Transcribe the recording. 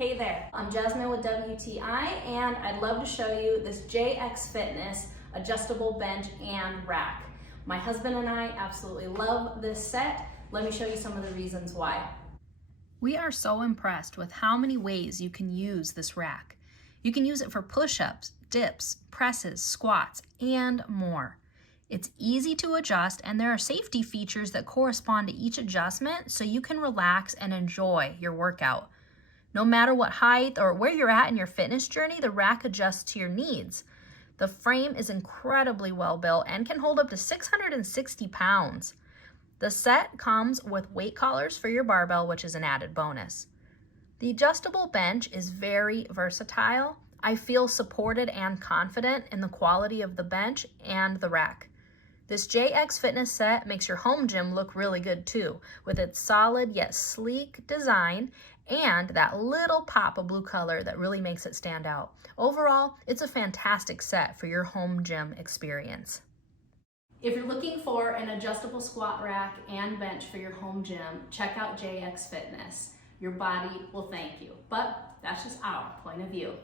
Hey there, I'm Jasmine with WTI, and I'd love to show you this JX Fitness adjustable bench and rack. My husband and I absolutely love this set. Let me show you some of the reasons why. We are so impressed with how many ways you can use this rack. You can use it for push-ups, dips, presses, squats, and more. It's easy to adjust, and there are safety features that correspond to each adjustment so you can relax and enjoy your workout. No matter what height or where you're at in your fitness journey, the rack adjusts to your needs. The frame is incredibly well built and can hold up to 660 pounds. The set comes with weight collars for your barbell, which is an added bonus. The adjustable bench is very versatile. I feel supported and confident in the quality of the bench and the rack. This JX Fitness set makes your home gym look really good too, with its solid yet sleek design and that little pop of blue color that really makes it stand out. Overall, it's a fantastic set for your home gym experience. If you're looking for an adjustable squat rack and bench for your home gym, check out JX Fitness. Your body will thank you, but that's just our point of view.